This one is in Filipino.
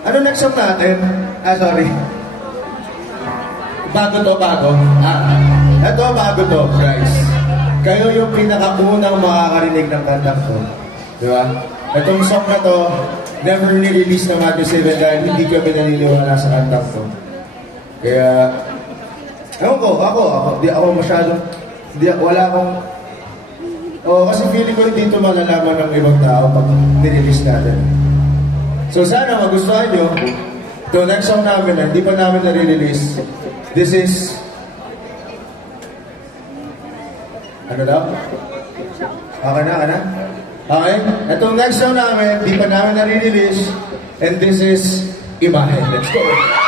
Ano next song natin? Sorry. Bago to, bago. Ito, bago to, guys. Kayo yung pinakaunang makakarinig ng kanta ko. Di ba? Itong song na to, never ni-release ng Matthew 7 dahil hindi kami naniniwala sa kanta ko. Kaya, ewan ko, ako, di ako masyado, wala akong, kasi feeling ko hindi ito malalaman ng ibang tao pag ni-release natin. So sana magustuhan nyo, ito next song namin na hindi pa namin na-release. This is, ano daw? Okay na? Okay? Itong next song namin, hindi pa namin na-release. And this is Imahe. Let's go!